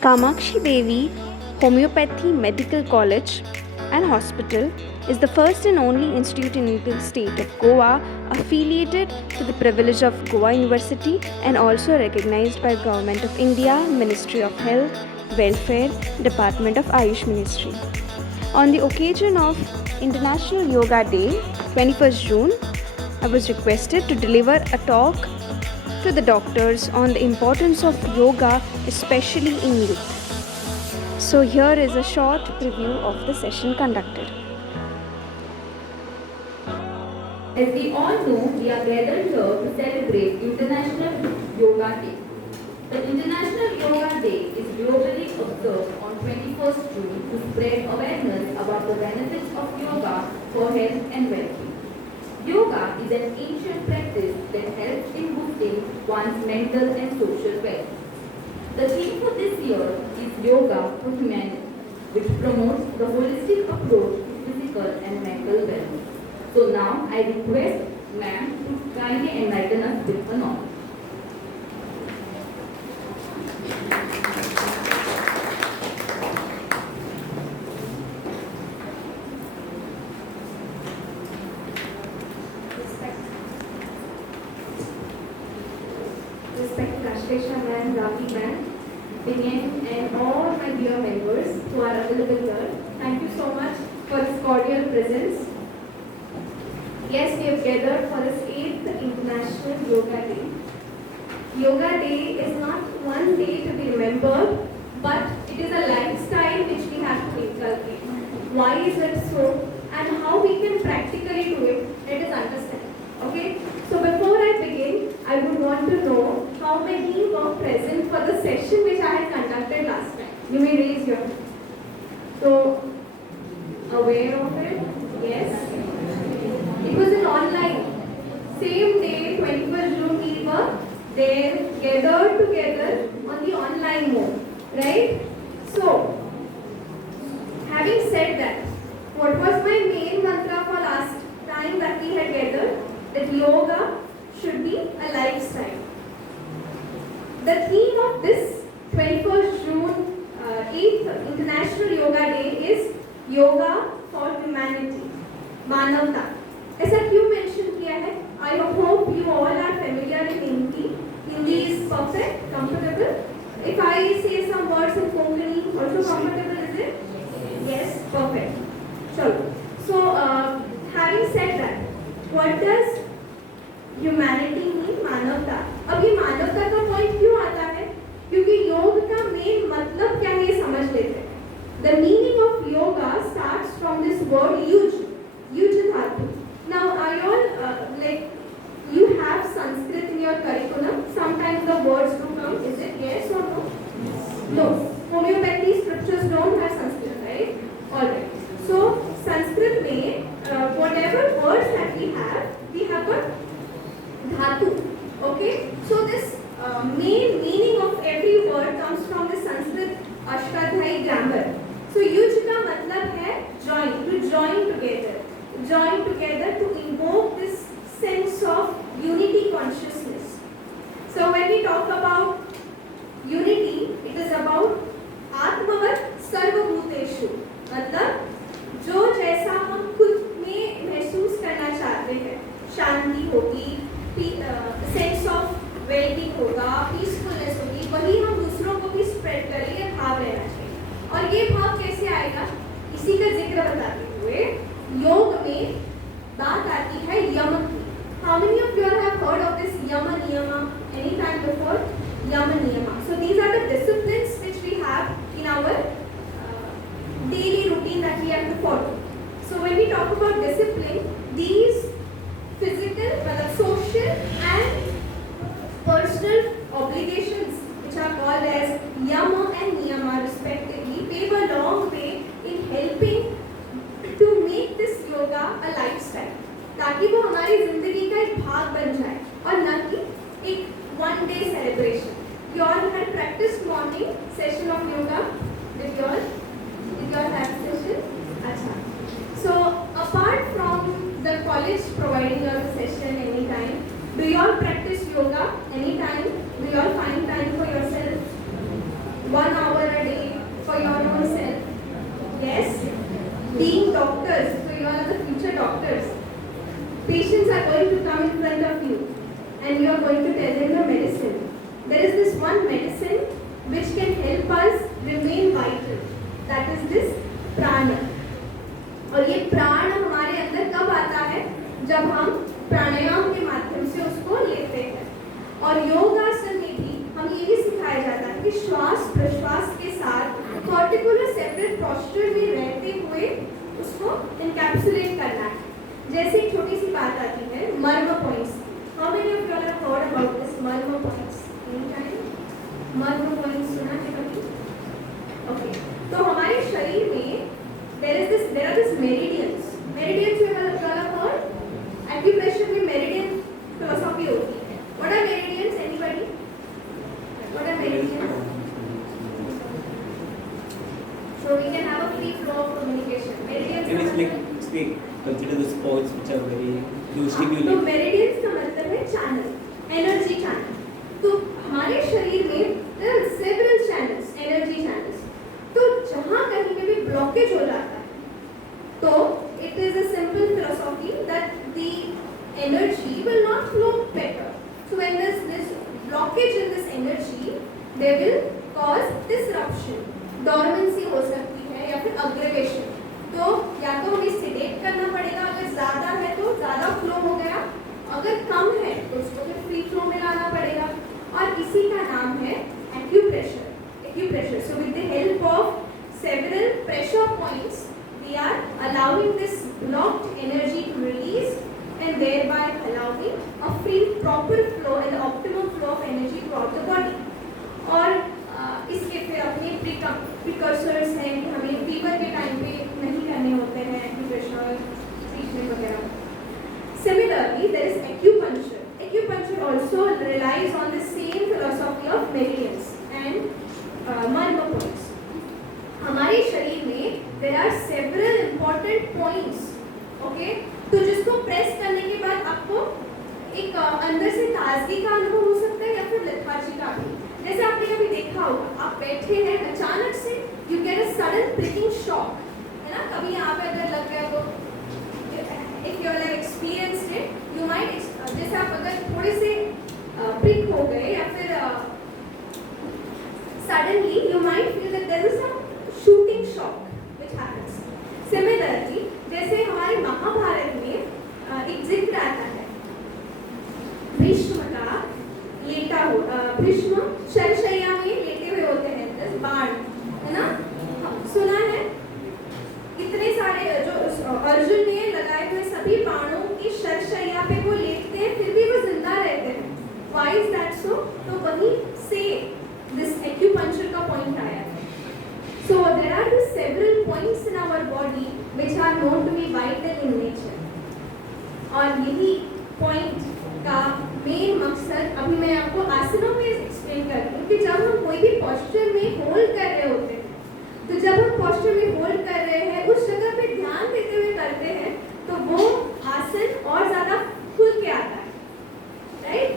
Kamakshi Devi Homeopathy Medical College and Hospital is the first and only institute in the state of Goa affiliated to the privilege of Goa University and also recognized by Government of India, Ministry of Health, Welfare, Department of Ayush Ministry. On the occasion of International Yoga Day, 21st June, I was requested to deliver a talk to the doctors on the importance of yoga, especially in youth. So here is a short preview of the session conducted. As we all know, we are gathered here to celebrate International Yoga Day. The International Yoga Day is globally observed on 21st June to spread awareness about the benefits of yoga for health and well-being. Yoga is an ancient practice that helps in boosting one's mental and social well-being. The theme for this year is Yoga for Humanity, which promotes the holistic approach to physical and mental well-being. So now I request ma'am to kindly enlighten us with a knowledge. Respected Ashlesha ma'am, Ravi ma'am, Bingen and all my dear members who are available here, thank you so much for this cordial presence. Yes, we have gathered for this 8th International Yoga Day. Yoga Day is not one day to be remembered, but it is a lifestyle which we have to inculcate. Why is it so? And how we can practically do it, let us understand. Okay? So before I begin, I would want to know how many were present for the session which I had conducted last time. You may raise your hand. So, aware of it? Yes. It was an online. Same day, 21st June, we were there gathered together on the online mode. Right? So, having said that, what was my main mantra for last time that we had gathered? That yoga should be a lifestyle. The theme of this 21st June 8th International Yoga Day is Yoga for Humanity, मानवता. ऐसा क्यों मेंशन किया है? I hope you all are familiar in Hindi. Hindi is perfect, comfortable. If I say some words in Konkani, also comfortable, is it? Yes, perfect. So, having said that, what does humanity mean मानवता. अब ये मानवता का पॉइंट क्यों आता है? क्योंकि योग का मेन मतलब क्या है ये समझ लेते हैं. The meaning of yoga starts from this word युज धातु. Now I all like you have Sanskrit in your curriculum. Sometimes the words do come. Is it yes or no? No. Homeopathy scriptures don't have Sanskrit, right? Alright. So Sanskrit में whatever words that we have got dhatu. Okay, so this main meaning of every word comes from the Sanskrit Ashtadhyayi grammar. So yuj का मतलब है join, to join together to invoke this sense of unity consciousness. So when we talk about unity, it is about atmavat sarvabhuteshu. मतलब जो जैसा हम खुद में महसूस करना चाहते हैं, शांति होगी, सेंस ऑफ वेलबींग होगा, पीसफुलनेस होगी, वही हम दूसरों को भी स्प्रेड करेंगे. भाव रहना चाहिए. और ये भाव कैसे आएगा, इसी का जिक्र बताते हुए योग में बात आती है यम की. How many of you have heard of this yama niyama any time before? Yama niyama. So these are the disciplines which we have in our daily routine that we have to follow. So when we talk about discipline, these physical, social and personal obligations which are called as yama and niyama respectively pave a long way in helping to make this yoga a lifestyle, ताकि वो हमारी जिंदगी का एक भाग बन जाए और न कि एक one day celebration. You all had practiced morning session of yoga with your have session. अच्छा. So apart from the college providing your session anytime, do you all practice yoga anytime? Do you all find time for yourself? 1 hour and we are going to tell them the medicine. There is this one medicine which can help us remain vital. That is this prana. और ये प्राण हमारे अंदर कब आता है? जब हम प्राणायाम के माध्यम से उसको लेते हैं. और योगासन में भी हम ये भी सिखाया जाता है कि श्वास प्रश्वास के साथ पर्टिकुलर सेपरेट पोस्चर में रहते हुए उसको इनकैप्सुलेट करना है. जैसे एक छोटी सी बात आती है मर्म points. How many of you have heard about this मर्म पॉइंट्स? मर्म पॉइंट्स सुना है कभी? ओके, तो हमारे शरीर में there are these meridians. Meridians you have heard? Acupressure में meridian philosophy होती है. What are meridians? Anybody? What are meridians? So we can have a free flow of communication. Meridians And it's like consider the sports which are very do तो stimulate. Meridians का मतलब है channel, energy channel. तो हमारे शरीर में there are several channels, energy channels. तो जहाँ कहीं पे भी ब्लॉकेज हो जाता है तो it is a simple philosophy that the energy will not flow better. So when there's this blockage in this energy, they will cause disruption. Dormancy हो सकती है या फिर aggravation. तो या तो हमें sedate करना पड़ेगा. अगर ज़्यादा है तो ज़्यादा फ्लो हो गया, अगर कम है तो उसको फिर फ्री फ्लो में लाना पड़ेगा. और इसी का नाम है acupressure. Acupressure. So with the help of several pressure points, we are allowing this blocked energy to release and thereby allowing a free proper flow and the optimum flow of energy throughout the body. और इसके फिर अपने प्रिकर्सर्स हैं कि हमें फीवर के टाइम पे नहीं करने होते हैं एक्यूप्रेशर ट्रीटमेंट वगैरह. Similarly, there is acupuncture. Acupuncture also relies on the same philosophy of meridians and marma points. हमारे शरीर में there are several important points. Okay? तो जिसको प्रेस करने के बाद आपको एक अंदर से ताजगी का अनुभव हो सकता है या फिर लेथार्जी का भी. जैसे आपने कभी देखा होगा, आप बैठे हैं अचानक से you get a sudden pricking shock, है ना? कभी यहाँ पे अगर लग गया तो if you have experienced it, you might जैसे आप अगर थोड़े से prick हो गए या फिर suddenly you might feel that there is some shooting shock which happens. Similarly, जैसे हमारे महाभारत में एक जिक्र आता है भीष्म का लेटा हो. भीष्म शरशैया में लेटे हुए होते हैं, दस बाण, है ना? सुना है? इतने सारे जो अर्जुन ने लगाए हुए सभी बाणों की शरशैया पे वो लेटते हैं फिर भी वो जिंदा रहते हैं. Why is that so? तो वहीं से this acupuncture का पॉइंट आया है. So there are these several points in our body which are known to be vital in nature. और यही पॉइंट का मेन मकसद अभी मैं आपको आसनों में एक्सप्लेन कर रही हूँ कि जब हम कोई भी पोस्चर में होल्ड कर रहे होते हैं, तो जब हम पोस्चर में होल्ड कर रहे हैं उस जगह पे ध्यान देते हुए करते हैं तो वो आसन और ज़्यादा खुल के आता है. राइट?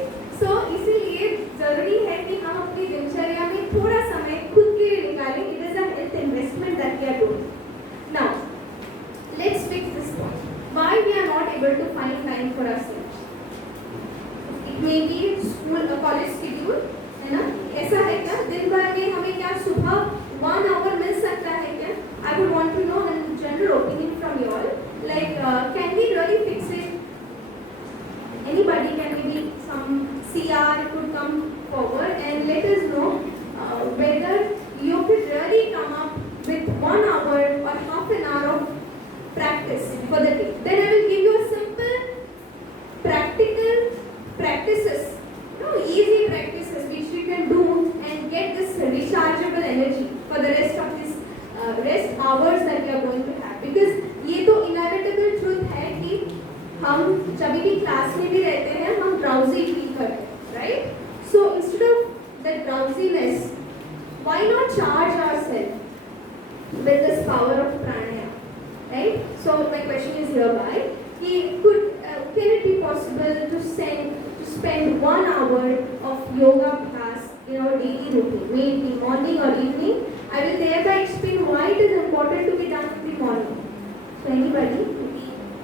सो इसीलिए ज़रूरी है कि हम अपनी दिनचर्या में थोड़ा समय खुद के लिए निकालें. It is a health investment that we are doing. Now let's fix this point. Why we are not able to find time for ourselves? May be school college schedule, है ना? ऐसा है क्या? दिन भर में हमें क्या सुबह 1 hour मिल सकता है क्या? I would want to know in general opinion from you all, like can we really fix it? Anybody can be some CR could come forward and let us know whether you could really come up with 1 hour or half an hour of practice for the day. Then I will give you a simple practical practices, easy practices which you can do and get this rechargeable energy for the rest of this rest hours that you are going to have. Because ये तो inevitable truth है कि हम जब भी क्लास में भी रहते हैं हम drowsy feel करते हैं, right? So instead of that drowsiness, why not charge ourselves with this power of pranayama, right? So my question is hereby, can it be possible to spend 1 hour of yoga class in our daily routine, may it be morning or evening? I will thereby explain why it is important to be done in the morning. So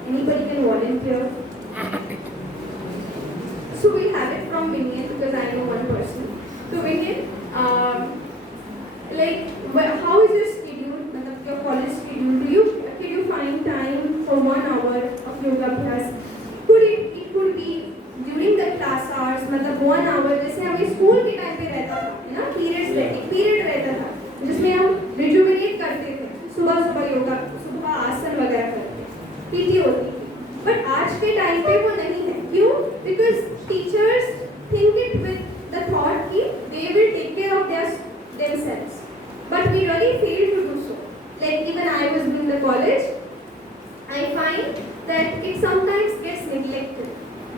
anybody can volunteer. So we have it योगाभ्यास. It could be during the class hours, मतलब 1 hour जैसे हमें स्कूल के टाइम पे रहता था, है ना, पीरियड रहता था जिसमें हम रिजुविनेट करते थे, सुबह योगा, सुबह आसन वगैरह करते, पीटी होती थी. बट आज के टाइम पे वो नहीं है. क्यों? Because teachers think it with the thought कि they will take care of themselves. But we really fail to do so. Like even I was in the college, I find that it sometimes gets neglected.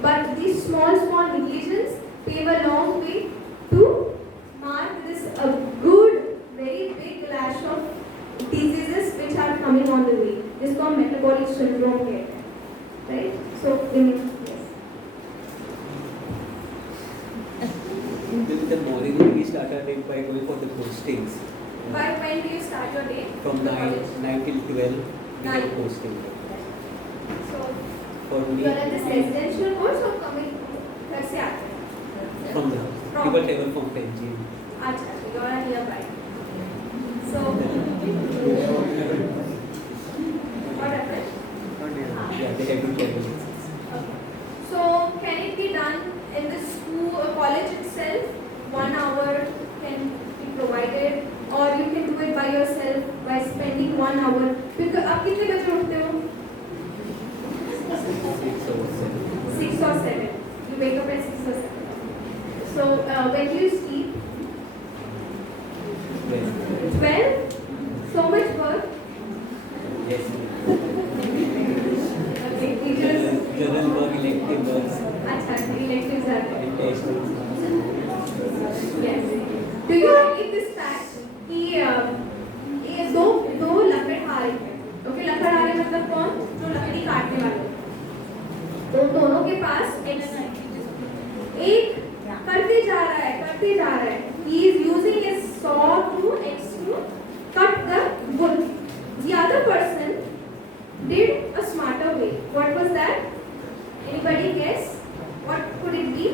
But these small negligence pave a long way to mark this a good, very big rash of diseases which are coming on the way. This is called metabolic syndrome here. Right? So, yes. In the morning we start our day by going for the postings. But when do you start your day? From 9 till 12 we have 9. posting. So, For me, you are at this residential course or coming घर से आते हैं? from the house. From- People travel from Penji. अच्छा, you are nearby. So, what happened? Yeah, they have to travel. Okay. So, can it be done in the school or college itself? 1 hour can be provided, or you can do it by yourself by spending 1 hour. Because आप कितने बजे उठते हो? 6 or 7. 6 or 7. You wake up at 6 or 7. So, when do you sleep? 12. 12? So much work? Yes. Okay, teachers. General work, elective works, अच्छा, electives are there. invitations. Yes. Do you believe this fact कि ये दो लकड़हारे हैं? ओके, लकड़हारे मतलब कौन? जो लकड़ी काटने वाले. तो दोनों के पास एक करते जा रहा है. He is using his saw to cut the wood. The other person did a smarter way. What was that? Anybody guess? What could it be?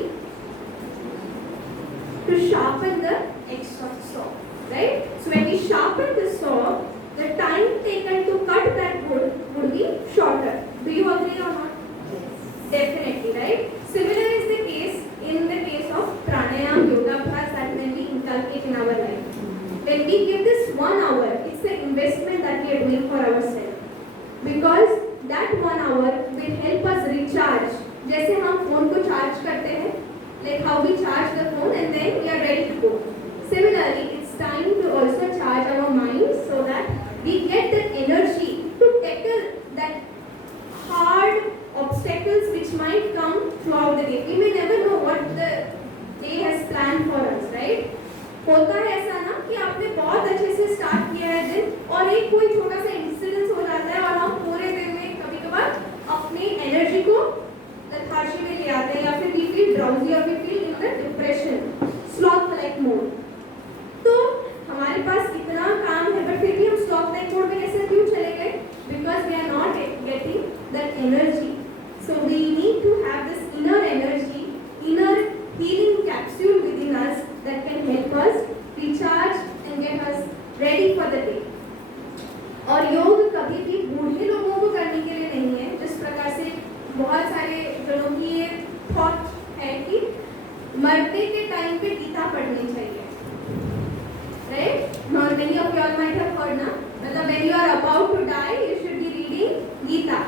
To sharpen the edge of the saw, right? So when we sharpen the saw, the time taken to cut that wood would be shorter. Do you agree or not? Definitely, right? Similar is the case in the case of pranayam, yoga class that when we inculcate in our life. When we give this 1 hour, it's the investment that we are doing for ourselves. Because that 1 hour will help us recharge. जैसे हम फोन को चार्ज करते हैं, like how we charge the phone and then we are ready to go. Similarly, it's time to also charge our minds so that we get that energy to tackle that hard obstacles which might come throughout the day. We may never know what the day has planned for us, right? होता है ऐसा ना कि आपने बहुत अच्छे से स्टार्ट किया है दिन और एक कोई छोटा सा इंसिडेंस हो जाता है और हम पूरे दिन में कभी-कभार अपनी एनर्जी को lethargy में ले आते हैं या फिर we feel drowsy or we feel in the depression, sloth-like mode. तो हमारे पास इतना काम है but फिर भी हम sloth-like mode में कैसे क्यों चले गए? Because we are not getting that energy. So we need to have this inner energy, inner healing capsule within us that can help us recharge and get us ready for the day. और योग कभी भी बूढ़े लोगों को करने के लिए नहीं है. जिस प्रकार से बहुत सारे जनों की ये थॉट है कि मरते के टाइम पे गीता पढ़नी चाहिए, right? Many of you all might have heard ना, मतलब when you are about to die, you should be reading Gita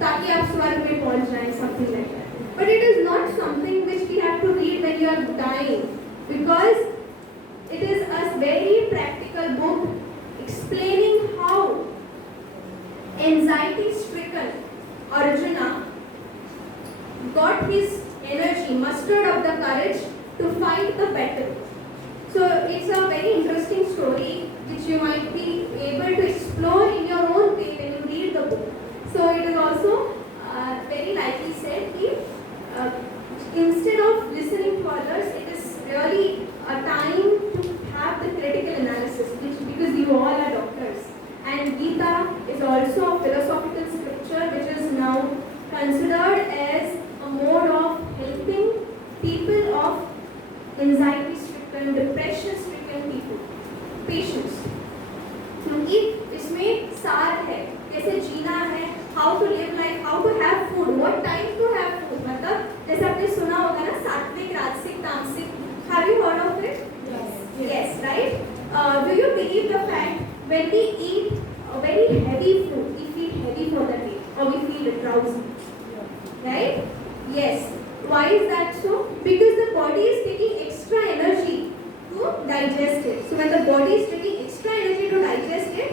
ताकि आप स्वर्ग में पहुंच जाएं, something like that. But it is not something which we have to read when you are dying, because it is a very practical book explaining how anxiety-stricken Arjuna got his energy, mustered up the courage to fight the battle. So it's a very interesting story which you might be able to explore in your own way when you read the book. So it is also very likely said that instead of listening to others, it is really a time to have the critical analysis, because you all are doctors. And Gita is also a philosophical scripture which is now considered as a mode of helping people of anxiety-stricken, depression-stricken people, patients. क्योंकि इसमें सार है, कैसे जीना है, how to live life, how to have what time to have food. मतलब जैसे आपने सुना होगा ना सात्विक, राजसिक, तामसिक. Have you heard of it? Yes, right? Do you believe the fact when we eat a very heavy food, we feel heavy for the day or we feel drowsy? Right? Yes. Why is that so? Because the body is taking extra energy to digest it. So when the body is taking extra energy to digest it,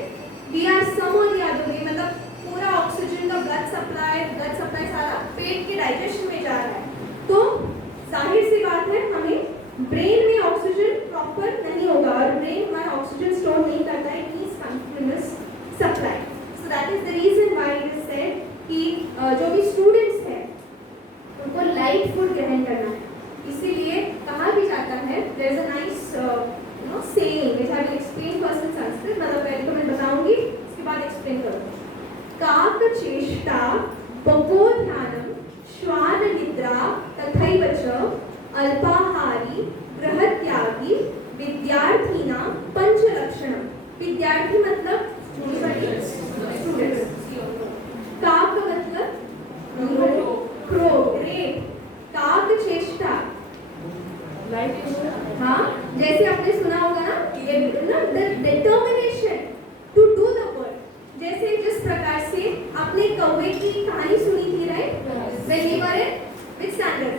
we are some or the other way. मतलब पूरा ऑक्सीजन का blood supply सारा पेट के डाइजेशन में जा रहा है. तो जाहिर सी बात है हमें ब्रेन में ऑक्सीजन प्रॉपर नहीं होगा और ब्रेन हमारा ऑक्सीजन स्टोर नहीं करता है. It needs continuous supply. So that is the reason why it is said कि जो भी स्टूडेंट्स हैं उनको लाइट फूड ग्रहण करना है. इसीलिए कहा भी जाता है there is a nice saying which I will explain first in Sanskrit. मतलब पहले तो मैं बताऊंगी उसके बाद एक्सप्लेन करूंगी. काक चेष्टा बको ध्यानम श्वान निद्रा तथैव च अल्पाहारी गृहत्यागी विद्यार्थीना पंच लक्षणम. विद्यार्थी मतलब स्टूडेंट्स. काक मतलब क्रो. ग्रेट. काक चेष्टा. हाँ, जैसे आपने सुना होगा ना the determination to do the work. जैसे जिस प्रकार से आपने कौवे की कहानी सुनी थी, right? When we were in which standard?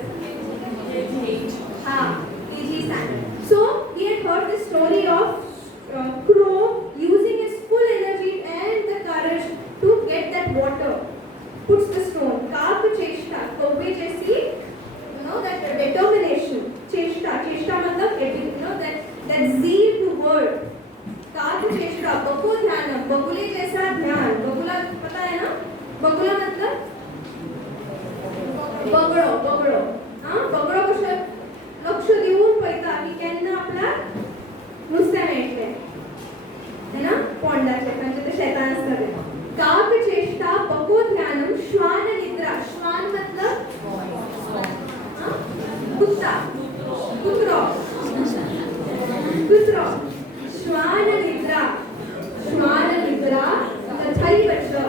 हाँ, KG standard. So we had heard the story of crow using his full energy and the courage to get that water. Puts the stone. काक चेष्टा. कौवे जैसी that determination. चेष्टा मतलब getting that zeal to work. काक चेष्टा. बको ध्यानम. बगुले जैसा ध्यान. बगुला पता है ना? बगुला मतलब बगड़ो. हाँ, बगड़ो कशा लक्ष देऊन पळता की केन्ना आपला नुस्तें मेळटलें. है ना? पोंडाचे म्हणजे ते शेतान आसता. काक चेष्टा बको ध्यानम श्वान निद्रा. श्वान मतलब कुत्ता. कुत्रो. श्वान निद्रा तथैव च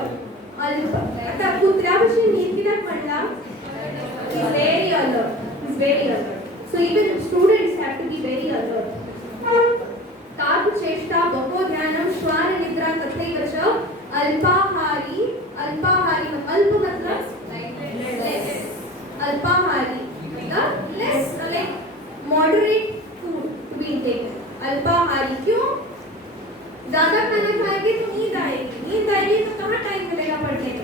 अल्प. आता कुत्र्यापाशी न्हीद कित्याक म्हणला? He's very alert. So even students have to be very alert. काक चेष्टा बको ध्यानम श्वान निद्रा तथैव च अल्पाहारी. अल्प मतलब less. अल्पाहारी मतलब less, like moderate food to be taken. अल्पाहारी. क्यों? ज़्यादा खाना खाएंगे तो नींद आएगी तो कहाँ टाइम मिलेगा पढ़ने का,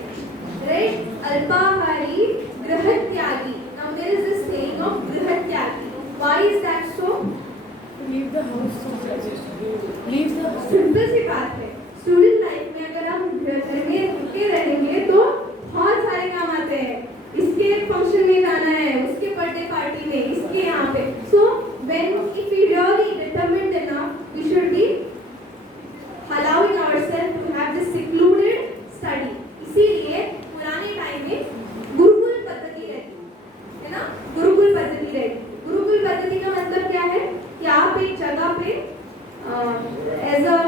राइट? अल्पाहारी गृहत्यागी. Now there is this saying of गृहत्यागी. Why is that so? Leave the house. Leave the house. Simple सी बात है. स्टूडेंट लाइफ में अगर हम घर में रुके रहेंगे तो बहुत सारे काम आते हैं. इसके फंक्शन में जाना है, उसके बर्थडे पार्टी में, इसके यहाँ पे. So when if we really determined enough, we should be allowing ourselves to have this secluded study. इसीलिए पुराने टाइम में गुरुकुल पद्धति रहती है ना. गुरुकुल पद्धति का मतलब क्या है कि आप एक जगह पे एज अ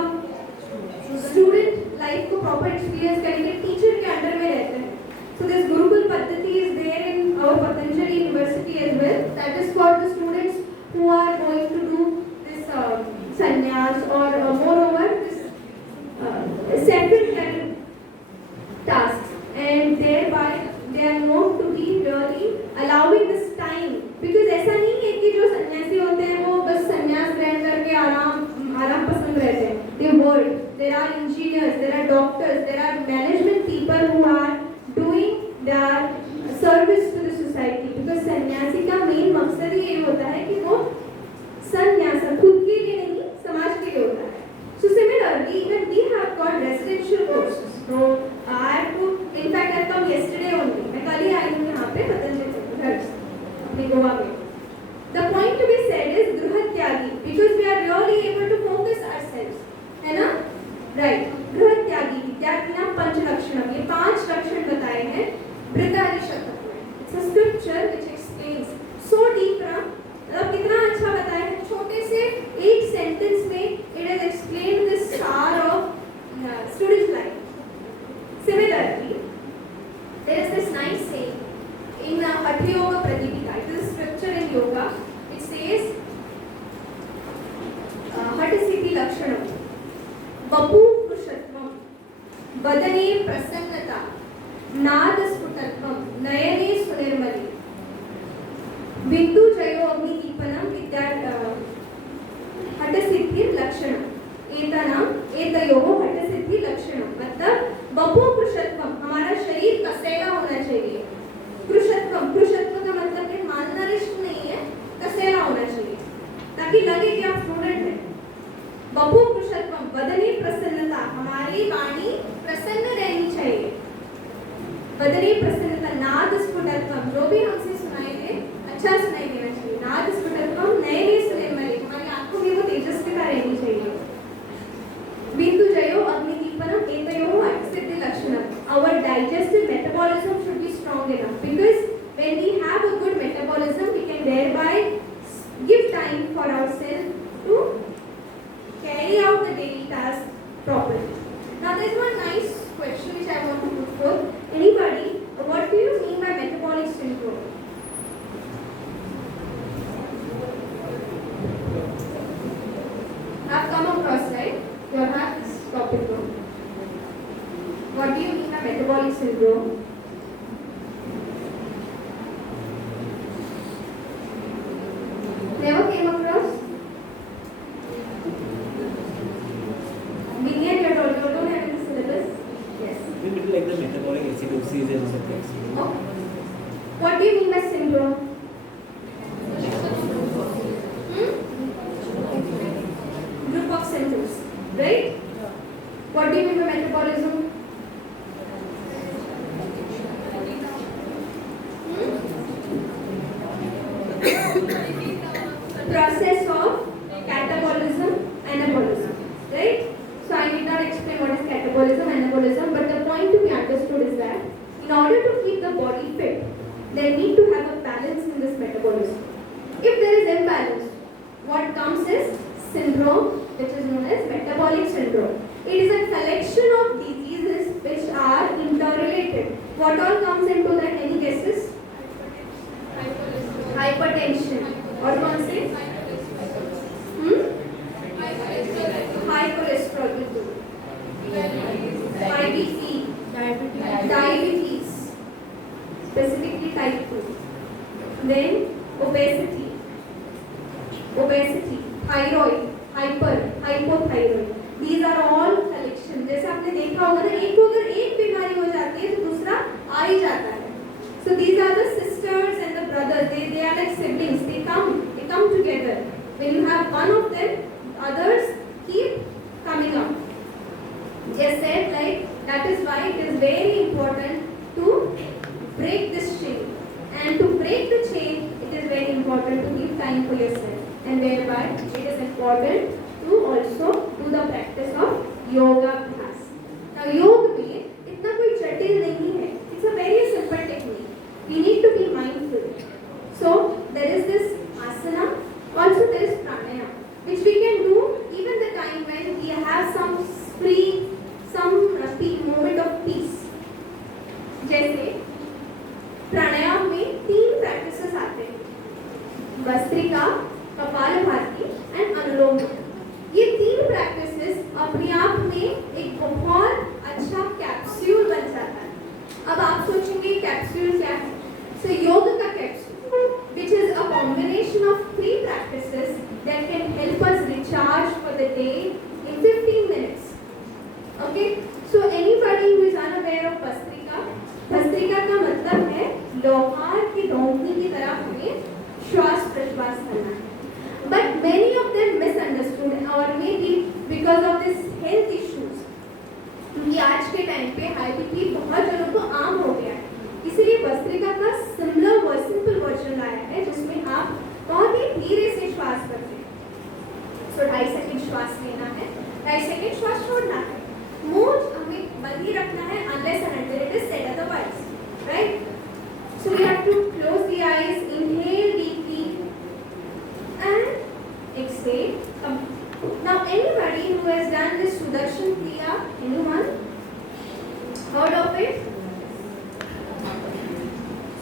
स्टूडेंट लाइफ को प्रॉपर एक्सपीरियंस करेंगे, टीचर के अंडर में रहते हैं. So this Gurukul Paddhati is there in our Patanjali University as well. That is for the students who are going to do this sannyas or moreover this separate tasks, and thereby they are known to be really allowing this time. Because ऐसा नहीं है कि जो सन्यासी होते हैं वो बस संन्यास ग्रहण करके आराम पसंद रहते हैं. They work. There are engineers, there are doctors, there are management people who are doing their service to the society. Because सन्यासी का मेन मकसद ही ये होता है कि वो सन्यास खुद के लिए नहीं समाज के लिए होता है. So similarly, even we have got residential courses. So I have to, in fact, I come yesterday only. मैं कल ही आई हूँ यहाँ पे पतंजलि घर अपने गोवा में. The point to be said is गृहत्यागी, because we are really able to focus ourselves. है ना? Right. गृहत्यागी विद्यार्थिना पंच लक्षणम. ये 5 लक्षण बताए हैं बृहदारण्यक में. It's a scripture which explains so deep. मतलब कितना अच्छा बताया है. छोटे से एक सेंटेंस में it has explained the star of student life. Similarly, there is this nice saying वपुरुषत्वम, वदने प्रसन्नता, नादस्फुटत्वम, नयने सुनिर्मली, बिंदु जयो अग्निदीपनम विद्या हठसिद्धि लक्षणम, एतयोः हठसिद्धि लक्षणम। मतलब वपुरुषत्वम, हमारा शरीर कसेला होना चाहिए। पुरुषत्वम, पुरुषत्व का मतलब है मालनरिष्ट नहीं है, कसेला होना चाहिए ताकि लगे कि आप स्टूडेंट हैं। वपुरुषत्वम, वदने प्रसन्नता, हमारी वाणी प्रसन्न रहनी चाहिए। वदने प्रसन्नता, नाद स्फुटत्वम, जो भी हमसे सुनाई दे अच्छा सुनाई देना चाहिए। नाद स्फुटत्वम, नयने सुनिर्मली, हमारी आंखों में वो तेजस्विता रहनी चाहिए। बिंदु जयो अग्निदीपनम, एतयोः हठसिद्धि लक्षणम, our digestive metabolism should be strong enough, because when we have a good metabolism we can thereby give time for ourselves to carry out the daily task properly. Now there is one nice question which I want to put forth. Anybody, what do you mean by metabolic syndrome? I've come across, right? You have this topic now. What do you mean by metabolic syndrome? Never came across? Minion, you don't have in the syllabus? Yes. A bit like the metabolic acidosis and other things. Okay. What do you mean by syndrome? Group of symptoms, right? What do you mean by metabolism? Process of catabolism, anabolism, right? So I need not explain what is catabolism, anabolism, but the point to be understood is that in order to keep the body fit, they need to have a balance in this metabolism. If there is imbalance, what comes is syndrome, which is known as metabolic syndrome. It is a collection of diseases which are interrelated. What all comes into that? Any guesses? Hypertension. और कौन से? High cholesterol, बिल्कुल. Diabetes, specifically type 2. Then obesity, thyroid, hypothyroid. These are all collection. जैसे आपने देखा होगा ना, एक को अगर एक बीमारी हो जाती है तो दूसरा आ ही जाता है. So these are the sisters and the brothers. They are like siblings. They come together. When you have one of them, others keep coming up. Just said, like, that is why it is very important to break this chain. And to break the chain, it is very important to give time for yourself. And thereby, it is important to also do the practice of yoga class. Now, yoga में इतना कोई जटिल नहीं है. It's a very simple technique. We need to be mindful. So, there is this asana. Also, there is pranayama, which we can do even the time when we have some moment of peace. जैसे प्राणायाम में 3 प्रैक्टिसेस आते हैं, भस्त्रिका, कपालभाति एंड अनुलोम। ये 3 प्रैक्टिसेस अपने आप में एक बहुत अच्छा कैप्सूल बन जाता है। अब आप सोचेंगे कैप्सूल क्या है? So yoga का capsule, which is a combination of 3 practices that can help us recharge for the day in 15 minutes. Okay? So anybody who is unaware of bhastrika का मतलब है लोहार की रोशनी की तरह हमें श्वास प्रश्वास करना है. But many of them misunderstood or maybe because of this health issues. क्योंकि आज के टाइम पे हाई बीपी बहुत जनों को आम हो गया है, इसलिए भस्त्रिका का सिंपल वर्जन लाया है जिसमें आप बहुत ही धीरे से श्वास करते हैं. सो 2.5 सेकंड श्वास लेना है, 2.5 सेकंड श्वास छोड़ना है. मुंह हमें बंद ही रखना है unless and until it is said otherwise, right? So we have to close the eyes, inhale deeply and exhale. Now anybody who has done this Sudarshan Kriya, anyone heard of it?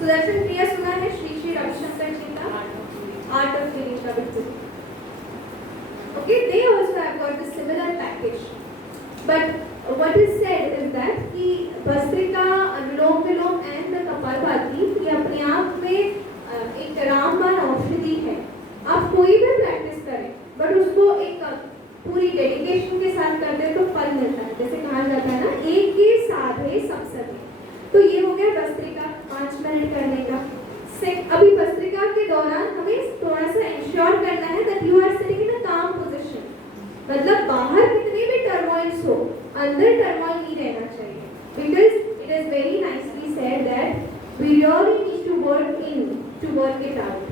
Sudarshan Kriya सुना है श्री रविशंकर जी का Art of Healing का बिल्कुल. Okay, they also have got the similar package. जैसे कहा जाता है ना, एक के साधे सब सके। तो ये हो गया भस्त्रिका, 5 मिनट करने का। अभी भस्त्रिका के दौरान हमें थोड़ा सा इंश्योर करना है that you are sitting in a calm position. मतलब बाहर कितने भी टर्मोइल्स हो, अंदर टर्मोइल नहीं रहना चाहिए, because it is very nicely said that we really need to work it out,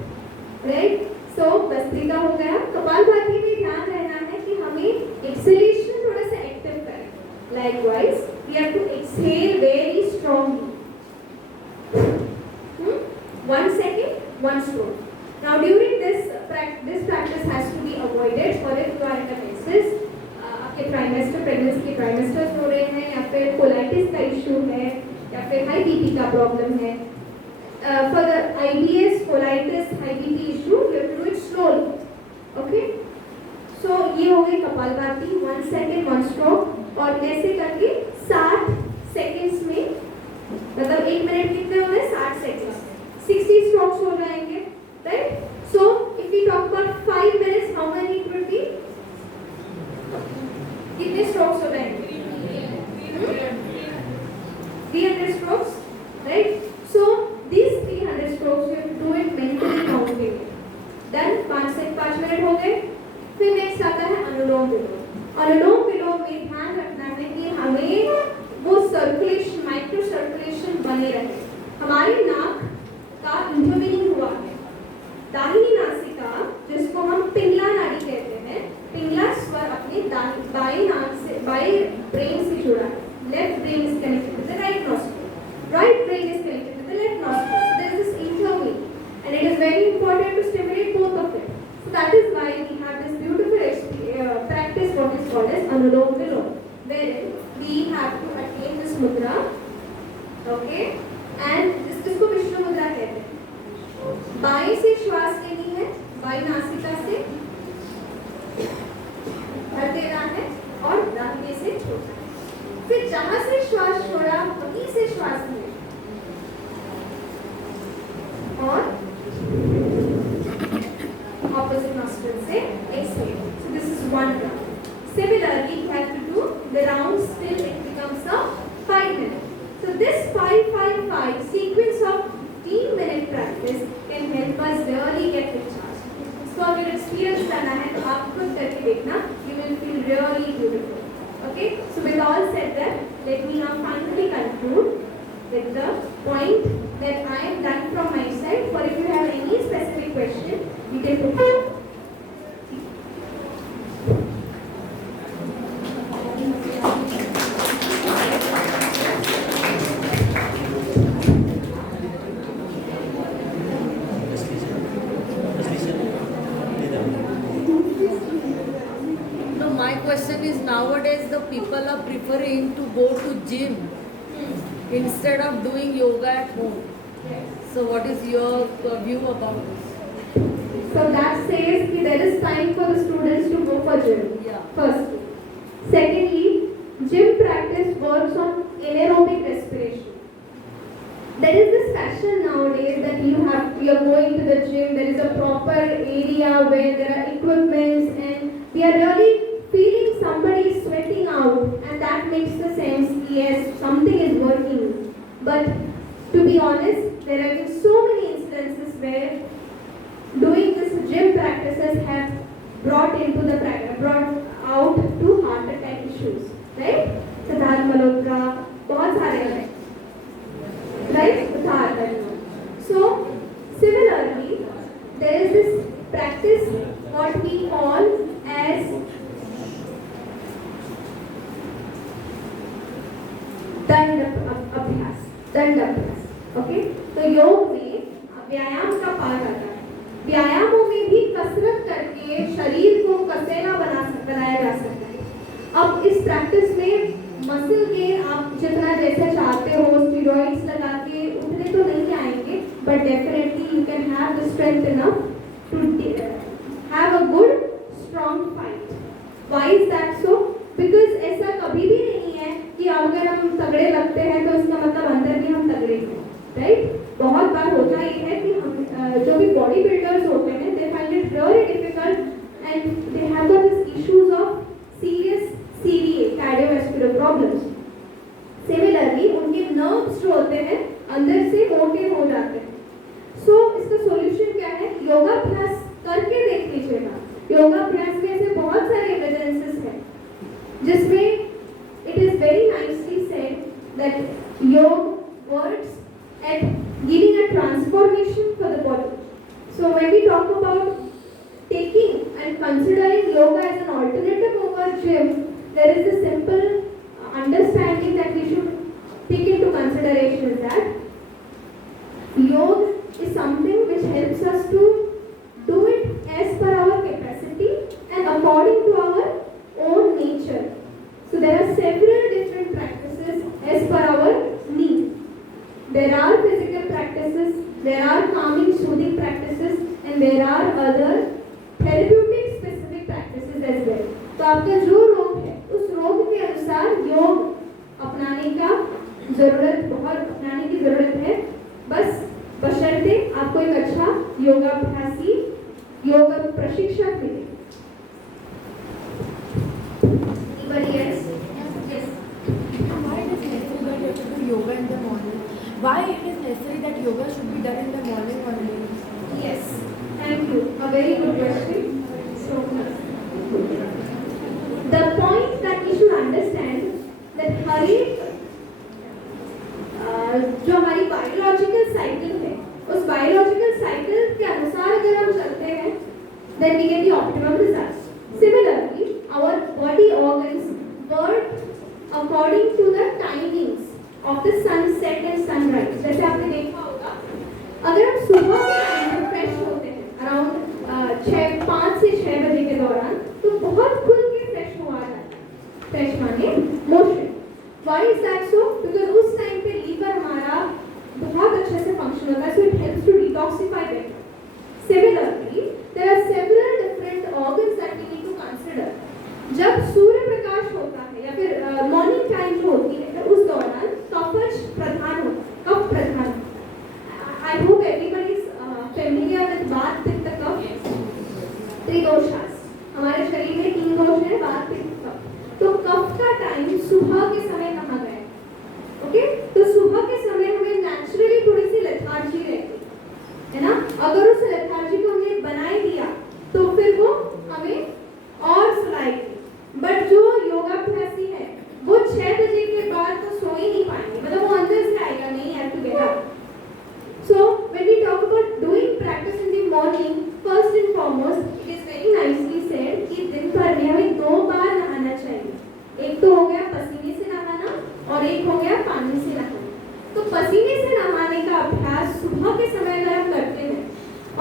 right. So भस्त्रिका हो गया। कपालभाति में ध्यान रहना है कि हमें एक्सहेलेशन थोड़ा सा एक्टिव करें। Likewise we have to exhale very strongly. 1 second, 1 stroke. Now during this practice has to be avoided, or if you are in a menses, आपके ट्राइमेस्टर, प्रेगनेंसी के ट्राइमेस्टर्स हो रहे हैं, या फिर कोलाइटिस का इशू है, या फिर हाई बीपी का प्रॉब्लम है, for the IBS, colitis, high BP issue, you have to do it slowly. Okay? So ये हो गई कपालभाति, 1 second 1 stroke, और ऐसे करके 60 seconds में, मतलब 1 मिनट कितने हो गए, 60 seconds, 60 strokes हो जाएंगे, right? So if we talk about 5 minutes, how many it would be? कितने strokes हो जाएंगे? 300 strokes, right? So these 300 strokes you have to do it mentally counting. Then 5 मिनट हो गए। फिर नेक्स्ट आता है अनुलोम विलोम। अनुलोम विलोम में ध्यान रखना है कि हमें वो सर्कुलेशन, माइक्रो सर्कुलेशन बने रहे। हमारी नाक का इंटरवीनिंग हुआ है, दाहिनी नासिका जिसको हम पिंगला नाड़ी कहते हैं, पिंगला स्वर अपने बाएं नाक से, बाएं ब्रेन से जुड़ा है। Left brain is connected with the right nostril, right brain is connected with the left nostril. So there is this interweave, and it is very important to stimulate both of them. So that is why we have this beautiful practice, what is called as Anulom Vilom, wherein we have to attain this mudra, okay, and इसको विष्णु मुद्रा कहते हैं। बाएं से श्वास लेनी है, बाएं नासिका से भर देना है और दाहिने से छोड़ना है। फिर जहां से श्वास छोड़ा वहीं से श्वास लेना और opposite nostril से exhale. So this is one round. Similarly, you have to do the rounds till it becomes a 5 minutes. So this 5-5-5 sequence of 15-minute practice can help us really get recharged. इसको अगर experience करना है तो आप खुद करके देखना, you will feel really beautiful. Okay? So with all said that, let me now finally conclude with the point that I am done from my side. For if you have any specific question, we can put it. No, my question is nowadays the people are preferring to go to gym instead of doing yoga at home. So what is your view about this? So that says that there is time for the students to go for gym. Yeah. Firstly. Secondly, gym practice works on anaerobic respiration. There is this fashion nowadays that you are going to the gym, there is a proper area where there are equipments, and we are really feeling somebody is sweating out, and that makes the sense, yes, something is working. But to be honest, there have been so many instances where doing this gym practices have brought out to heart attack issues, right? Siddharth Malhotra, बहुत सारे हैं, right? So similarly, there is this practice what we call as दंड अभ्यास, ओके? तो योग में व्यायाम का पार्ट आता है। व्यायामों में भी कसरत करके शरीर को कसेला बनाया जा सकता है। अब इस प्रैक्टिस में मसल गेन आप जितना जैसे चाहते हो, स्टेरॉइड्स लगा के उतने तो नहीं आएंगे, but definitely you can have the strength enough to have a good strong fight. Why is that so? Because ऐसा कभी भी नहीं है कि अगर हम तगड़े लगते हैं तो इसका मतलब अंदर भी हम तगड़े हैं, राइट? बहुत बार होता ही है कि हम जो भी बॉडी बिल्डर्स होते हैं, they find it really difficult and they have got this issues of serious CVA, cardiovascular problems. Similarly उनके नर्व्स जो होते हैं अंदर से मोटे हो जाते हैं। सो इसका सॉल्यूशन क्या है? योगाभ्यास करके देख लीजिएगा। योगाभ्यास में ऐसे बहुत सारे एविडेंसेस हैं जिसमें it is very nicely said that yoga works at giving a transformation for the body. So when we talk about taking and considering yoga as an alternative over gym, there is a simple understanding that we should take into consideration is that yoga is something which helps us to do it as per our capacity and according to our own nature. So there are several different practices as per our need. There are physical practices, there are calming, soothing practices, and there are other therapeutic specific practices as well. तो आपका जो रोग है उस रोग के अनुसार योग अपनाने की जरूरत है। बस बशर्ते आपको एक अच्छा योगाभ्यासी योग प्रशिक्षक मिले। Anybody else? Yes. Why it is necessary that you should do yoga in the morning? Why it is necessary that yoga should be done in the morning only? Yes. Thank you. A very good question. So, the point that we should understand that हर एक जो हमारी biological cycle है उस biological cycle के अनुसार अगर हम चलते हैं then we get the optimum results. Similarly, our body organs work according to the timings of the sunset and sunrise. जैसे आपने देखा होगा अगर हम सुबह के टाइम में फ्रेश होते हैं अराउंड 5 से 6 बजे के दौरान तो बहुत खुल के फ्रेश हुआ जाता है। फ्रेश माने motion. Why is that so? Because उस टाइम पे लीवर हमारा बहुत अच्छे से फंक्शन होता है, so it helps to detoxify better. Similarly, there are several different organs that we need to consider. जब सूर्य प्रकाश होता है या फिर मॉर्निंग टाइम जो होती है उस दौरान कफज प्रधान होता है, कफ प्रधान। I hope everybody is familiar with वात पित्त कफ त्रिदोषास। हमारे शरीर में 3 दोष हैं, वात पित्त कफ। तो कफ का टाइम सुबह के समय कहा गया है। ओके, तो सुबह के समय हमें नेचुरली थोड़ी सी लेथार्जी रहती है ना। अगर उस लेथार्जी को हमने बनाए दिया तो फिर वो हमें और सुलाएगी। बट जो योगाभ्यासी है वो 6 बजे के बाद तो सो ही नहीं पाएंगे, मतलब वो अंदर से आएगा नहीं, have to get up. So when we talk about doing practice in the morning, first and foremost, it is very nicely said कि दिन भर में हमें 2 बार नहाना चाहिए। एक तो हो गया पसीने से नहाना और एक हो गया पानी से नहाना। तो पसीने से नहाने का अभ्यास सुबह के समय अगर आप करते हैं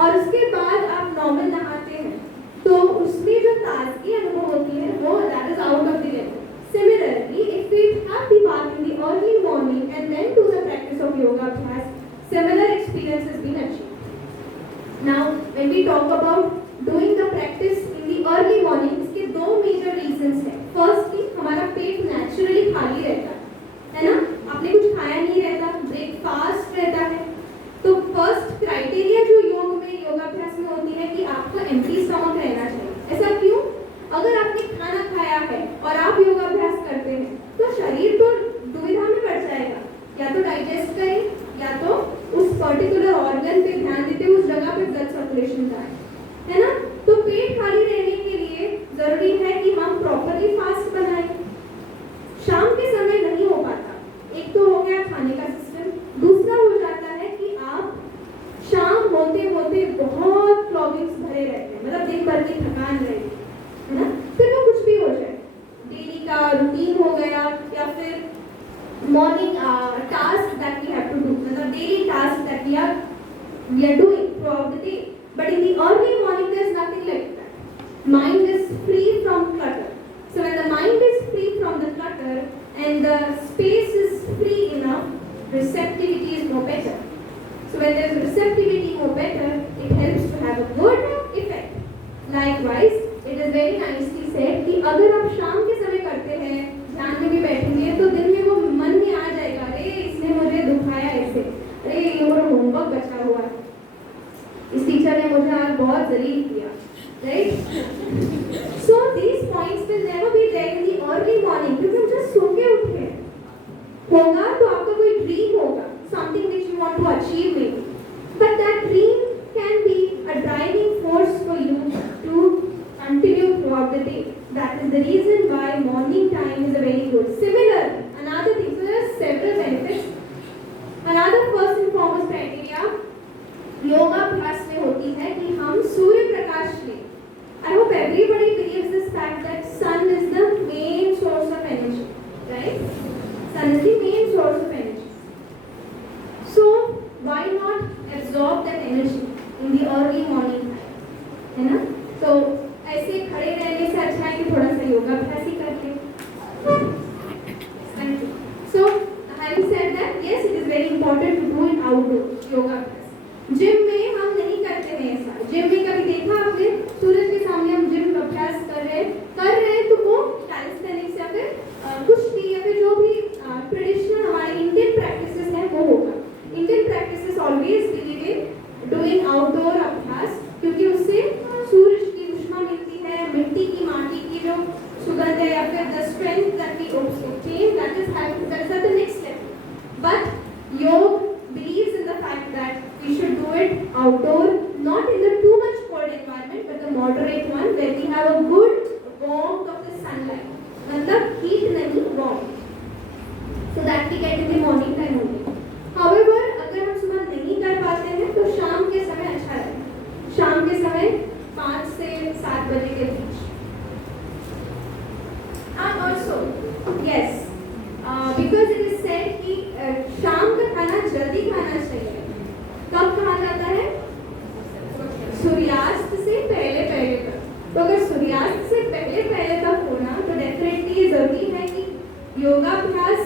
और उसके बाद आप नॉर्मल नहाते हैं तो उसमें जो ताजगी अनुभव होती है वो that is out of the level. Similarly, if we have the bath in the early morning and then do the practice of yoga abhyas, similar experience has been achieved. Now, when we talk about doing the practice in the early morning, इसके 2 major reasons हैं. Firstly, हमारा पेट naturally खाली रहता है ना? आपने कुछ खाया नहीं रहता, ब्रेकफास्ट रहता है। तो फर्स्ट क्राइटेरिया जो योग में योगाभ्यास में होती है कि आपका एम्प्टी स्टमक रहना चाहिए। ऐसा क्यों? अगर आपने खाना खाया है और आप योगाभ्यास करते हैं तो शरीर तो दुविधा में पड़ जाएगा, या तो डाइजेस्ट करे या तो उस पर्टिकुलर ऑर्गन पे ध्यान देते हुए उस जगह पे ब्लड सर्कुलेशन जाए, है ना। तो पेट खाली रहने के लिए जरूरी है कि हम प्रॉपरली फास्ट बनाएं। शाम के समय नहीं हो पाता। एक तो हो गया खाने का सिस्टम, दूसरा हो जाता है कि आप शाम होते होते बहुत क्लॉगिंग्स भरे रहते हैं, मतलब दिन भर की थकान रहेगी, है ना। फिर वो कुछ भी हो जाए, डेली का रूटीन हो गया या फिर morning task that we have to do, मतलब daily task that we are doing throughout the day. But in the early morning there is nothing like that. Mind is free from clutter. So when the mind is free from the clutter and the space is free enough, receptivity is more better. So when there is receptivity more better, it helps to have a good effect. Likewise, it is very nicely said कि अगर आप शाम के समय करते हैं, ध्यान में भी बैठेंगे तो दिन में वो मन में आ जाएगा, अरे इसने मुझे दुखाया ऐसे, अरे ये मेरा होमवर्क बचा हुआ है, इस टीचर ने मुझे आज बहुत जलील किया, right. So these points will never be there in the early morning, क्योंकि हम जब सो के उठे any warm. So that we get in the morning time only. However, अगर हम सुबह नहीं कर पाते हैं तो शाम के समय अच्छा है. शाम के समय 5 से 7 बजे के बीच. And also, yes, because it is said कि शाम का खाना जल्दी खाना चाहिए. कब कहा जाता है? सूर्यास्त से पहले पहले तक. तो अगर सूर्यास्त से पहले पहले तक होना तो डेफिनेटली ये जरूरी है कि योगाभ्यास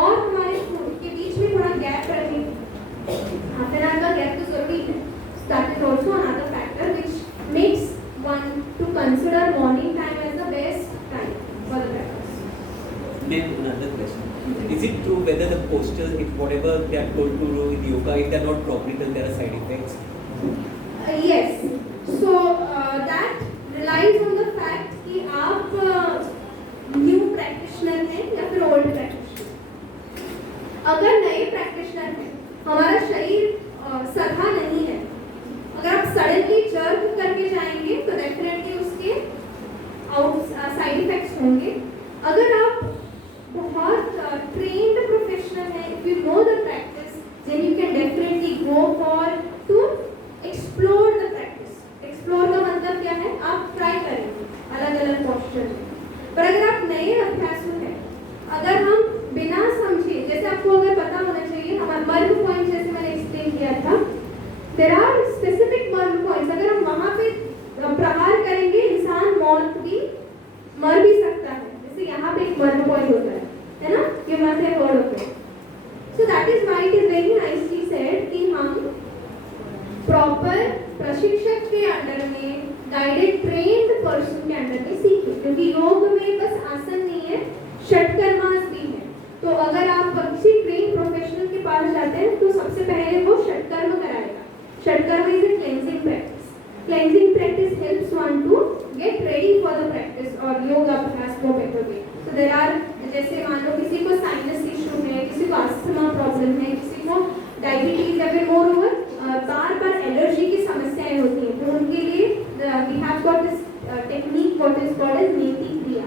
और हमारे के बीच में थोड़ा गैप रखें. हाफ एन आवर का गैप तो जरूरी है. That is also another factor which makes one to consider morning time as the best time for the practice. Then another question. Is it true whether the postures, if whatever they are told to do with yoga, if they are not properly done, there are side effects? Yes. So that relies on the fact कि आप new practitioner हैं या फिर old practitioner. अगर नए प्रैक्टिशनर हैं, हमारा शरीर सधा नहीं है, अगर आप सडनली जर्क करके जाएंगे तो डेफिनेटली उसके साइड इफेक्ट्स होंगे. अगर आप बहुत ट्रेन्ड प्रोफेशनल हैं, if you know the practice, then you can definitely go for to explore the practice. Explore का मतलब क्या है? आप ट्राई करेंगे अलग अलग पोस्चर में. पर अगर आप नए अभ्यासु हैं, अगर हम बिना समझे, जैसे आपको अगर पता होना चाहिए हमारा मर्म पॉइंट, जैसे मैंने एक्सप्लेन किया था, देयर आर स्पेसिफिक मर्म पॉइंट्स. अगर हम वहाँ पे प्रहार करेंगे इंसान मर भी सकता है. जैसे यहाँ पे एक मर्म पॉइंट होता है ना, ये मत है वर्ड होते हैं. सो that is why it is very nicely said कि हम प्रॉपर प्रशिक्षक के अंडर में, गाइडेड ट्रेन्ड पर्सन के अंडर में सीखें. क्योंकि योग में बस आसन नहीं है, षटकर्मास भी है. तो अगर आप किसी ट्रेन प्रोफेशनल के पास जाते हैं तो सबसे पहले वो षटकर्म कराएगा. षटकर्म is a cleansing practice. Cleansing practice helps one to get ready for the practice और योग अभ्यास को बेटर वे. तो देयर आर, जैसे मान लो किसी को साइनस इशू है, किसी को अस्थमा प्रॉब्लम है, किसी को डायबिटीज या फिर मोर ओवर बार बार एलर्जी की समस्याएं होती हैं, तो उनके लिए we have got this technique what is called as neti kriya.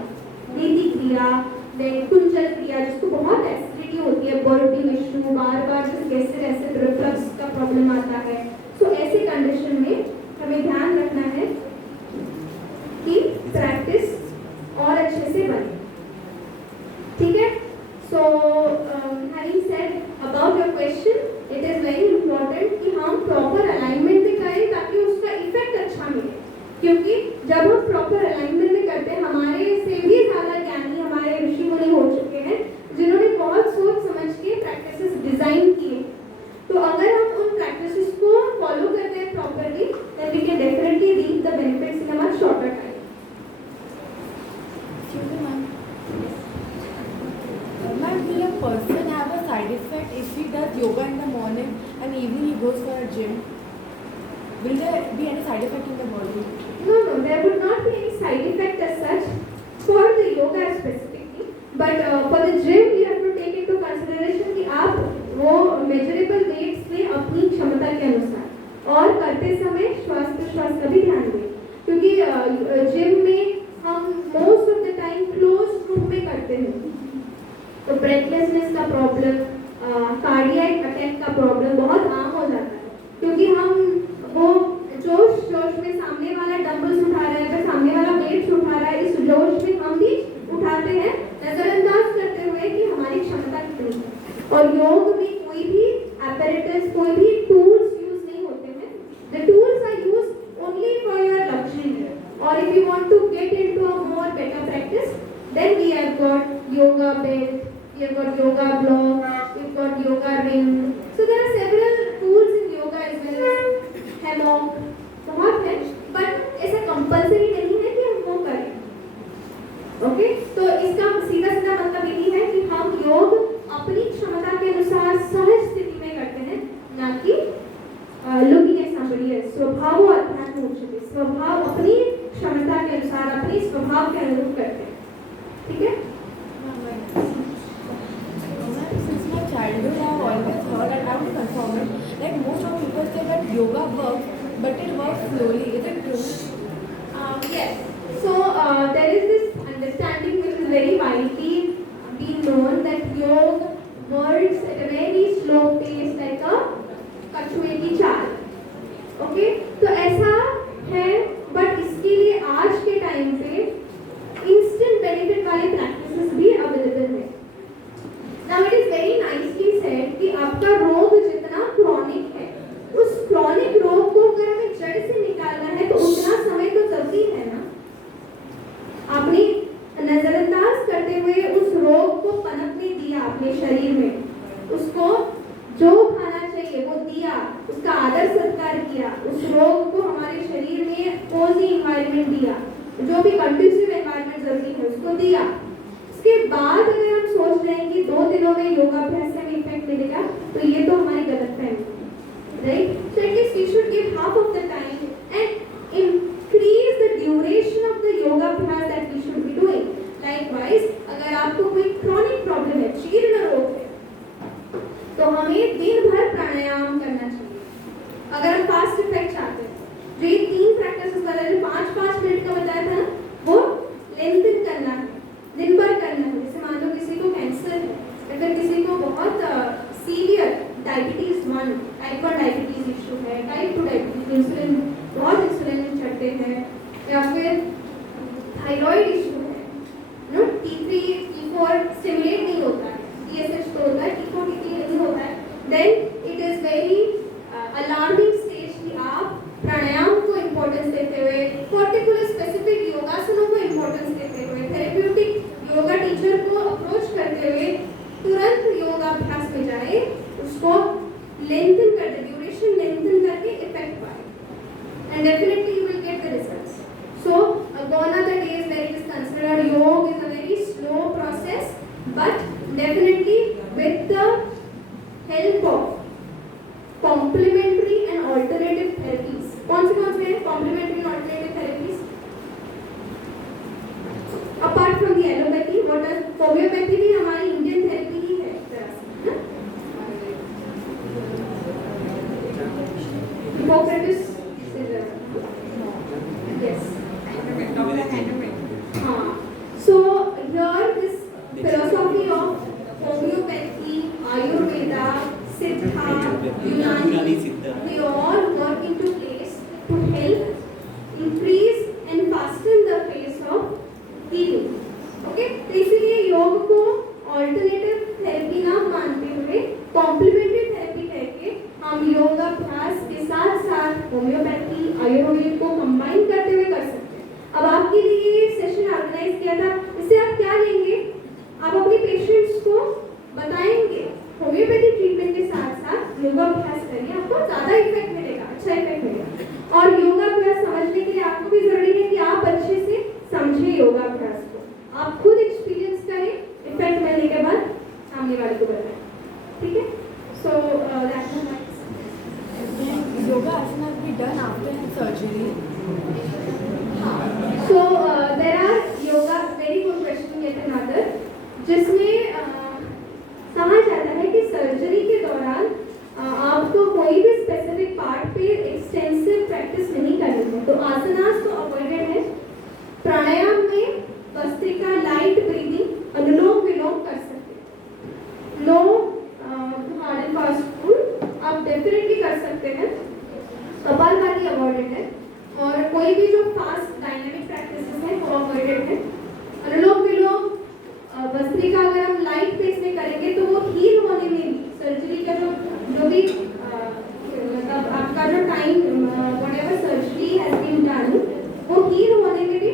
नेति क्रिया, देन कुंचल क्रिया, जिसको बहुत एसिडिटी होती है, बर्निंग इशू, बार बार गैस्ट्रिक एसिड रिफ्लक्स का प्रॉब्लम आता है. तो ऐसे कंडीशन में हमें ध्यान रखना है कि प्रैक्टिस और अच्छे से बने. ठीक है. So having said about your question, it is very important कि हम प्रॉपर अलाइनमेंट में करें ताकि उसका इफेक्ट अच्छा मिले. क्योंकि जब हम प्रॉपर अलाइनमेंट में करते हैं, हमारे से भी ज़्यादा ज्ञानी हमारे ऋषि मुनि हो चुके हैं जिन्होंने बहुत सोच समझ के प्रैक्टिसेस डिजाइन किए. तो अगर हम उन प्रैक्टिसेस को फॉलो करते हैं properly, then we can definitely reap the benefits in a much shorter time. Ma'am, will a person have a side effect if he does yoga in the morning and evening he goes for a gym? Will there be any side effect in the body? No, there would not be any side effect as such for the yoga specifically. But for the gym, you have to take into consideration कि आप वो measurable weights में अपनी क्षमता के अनुसार और करते समय श्वास प्रश्वास का भी ध्यान दें. क्योंकि जिम में हम most of the time close room में करते हैं, तो ब्रेथलेसनेस का प्रॉब्लम, कार्डियक अटैक का प्रॉब्लम बहुत आम हो जाता है. क्योंकि हम वो जोश में सामने वाला डंबल्स उठा रहा है, फिर सामने वाला वेट्स उठा रहा है, इस जोश में हम भी उठाते हैं, नजरअंदाज करते हुए कि हमारी क्षमता कितनी है. और योग में कोई भी apparatus, कोई भी टूल्स यूज नहीं होते हैं. The tools are used only for your luxury. और if you want to get into a more better practice, then we have got yoga belt, we have got yoga block, we've got yoga ring. So there are several tools in yoga as well as hammock. बहुत है, but ऐसा कंपल्सरी नहीं है कि हम वो करें. ओके, तो इसका सीधा मतलब यही है कि हम योग अपनी क्षमता के अनुसार सहज स्थिति में करते हैं, ना कि looking at somebody else. स्वभाव अध्यात्म उच्चते, स्वभाव अपनी क्षमता के अनुसार, अपने स्वभाव के अनुरूप करते हैं. ठीक है. Since my childhood, I have always heard, and I would confirm it, like most of people say that yoga works, but it works slowly. Is it true? Yes. So there is this understanding which is very widely अपने शरीर में, उसको जो खाना चाहिए वो दिया, उसका आदर सत्कार किया, उस रोग को हमारे शरीर में कोजी एनवायरनमेंट दिया, जो भी कंड्यूसिव एनवायरनमेंट जरूरी है उसको दिया, उसके बाद अगर हम सोच रहे हैं कि 2 दिनों में योगाभ्यास से हमें इफेक्ट मिलेगा, तो ये तो हमारी गलतफहमी है, right? So at least we should give half of the time and increase the duration of the yoga abhyas that we should be doing. Likewise, अगर आपको कोई chronic problem है, जीर्ण रोग है, तो हमें दिन भर प्राणायाम करना चाहिए। अगर हम फास्ट इफेक्ट चाहते हैं, जो ये 3 प्रैक्टिसेस बताए, जो 5-5 मिनट का बताया था ना, वो लेंथन करना है, दिन भर करना है। जैसे मान लो किसी को कैंसर है, या फिर किसी को बहुत सीवियर डायबिटीज 1, टाइप 1 डायबिटीज इशू है, टाइप 2 डायबिटीज, इंसुलिन बहुत इंसुलिन चढ़ते हैं, या फिर थायराइड इशू है, नो T3 T4 स्टिमुलेट नहीं होता है, TSH तो होता है, T4 T3 नहीं होता है, then it is very alarming stage कि आप प्राणायाम को इम्पोर्टेंस देते हुए, पर्टिकुलर स्पेसिफिक योगासनों को इम्पोर्टेंस देते हुए, थेरेप्यूटिक योगा टीचर को अप्रोच करते हुए तुरंत योगाभ्यास में जाए, उसको लेंथन कर दे, ड्यूरेशन लेंथन करके इफेक्ट पाए, and definitely you will get the results. So gone are the days where it is considered yoga is a very slow process, but definitely with the help of complementary and alternative therapies. कौन से हैं complementary and alternative therapies? Apart from the allopathy, what is homeopathy भी हमारी Indian therapy ही है एक तरह से, है? Hippocrates yes. So here this philosophy of homeopathy, Ayurveda, Siddha, Unani, they all work into place to help increase and fasten the pace of healing. Okay? तो इसीलिए योग को alternative therapy ना मानते हुए complementary therapy कहके हम योगाभ्यास के साथ साथ होम्योपैथी, आयुर्वेद को कंबाइन करते हुए कर सकते हैं। अब आपके लिए ये सेशन ऑर्गेनाइज किया था, इससे आप क्या लेंगे? आप अपने पेशेंट्स को बताएंगे होम्योपैथी ट्रीटमेंट के साथ साथ योगाभ्यास करिए, आपको ज़्यादा इफेक्ट मिलेगा, अच्छा इफेक्ट मिलेगा। और योगाभ्यास समझने के लिए आपको भी ज़रूरी है कि आप अच्छे से समझें योगाभ्यास को, आप खुद एक्सपीरियंस करें, इफेक्ट मिलने के बाद सामने वाले को बताएं, ठीक है? So that was my Yoga asana be done after surgery. So there are yoga, very good question yet another, जिसमें कहा जाता है कि सर्जरी के दौरान आपको कोई भी स्पेसिफिक पार्ट पे एक्सटेंसिव प्रैक्टिस नहीं करनी है, तो आसनास तो अवॉइडेड है। प्राणायाम में भस्त्रिका, लाइट ब्रीदिंग, अनुलोम विलोम कर सकते हैं। No hard and fast rule आप डेफिनेटली कर सकते हैं, कपालभाति अवॉइडेड है, और कोई भी जो फास्ट डायनेमिक प्रैक्टिसेस हैं वो अवॉइडेड है। अनुलोम विलोम, भस्त्रिका अगर हम लाइट पेस में करेंगे तो वो हील होने में भी, सर्जरी का जो भी मतलब आपका जो time whatever surgery has been done, वो हील होने में भी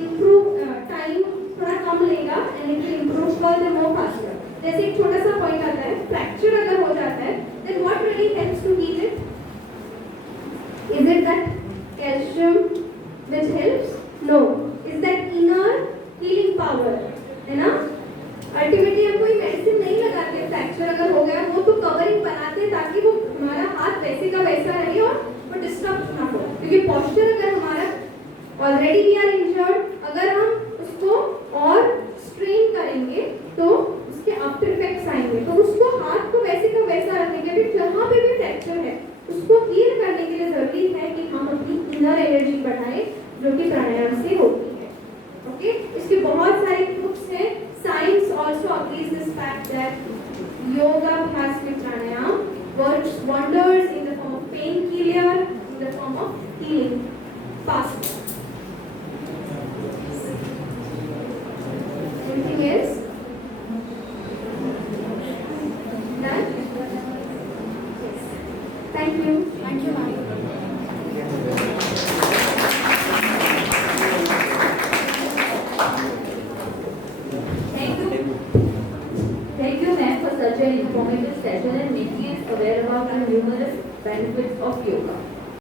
इम्प्रूव, टाइम थोड़ा कम लेगा and it will improve further more faster. जैसे एक छोटा सा पॉइंट आता है, फ्रैक्चर अगर हो जाता है, then what really helps to heal it? Is it that calcium which helps? No. Is that inner healing power? है ना? Ultimately हम कोई मेडिसिन नहीं लगाते, फ्रैक्चर अगर हो गया वो तो कवरिंग बनाते हैं ताकि वो हमारा हाथ वैसे का वैसा रहे और वो डिस्टर्ब ना हो, क्योंकि पोस्चर अगर हमारा ऑलरेडी वी आर इंजर्ड, अगर हम उसको और स्ट्रेन करेंगे तो उसके आफ्टर इफेक्ट्स आएंगे, तो उसको हाथ को वैसे का वैसा रखने के लिए जहाँ पे भी फ्रैक्चर है उसको हील करने के लिए जरूरी है कि हम अपनी इनर एनर्जी बढ़ाएं, जो कि प्राणायाम से होती है। ओके, इसके बहुत सारे प्रूफ्स हैं। Science also agrees this fact that योगाभ्यास में प्राणायाम works wonders in the form of pain killer, in the form of healing fast. Anything else? Done? Thank you. Thank you, ma'am. Thank you. Thank you. of yoga.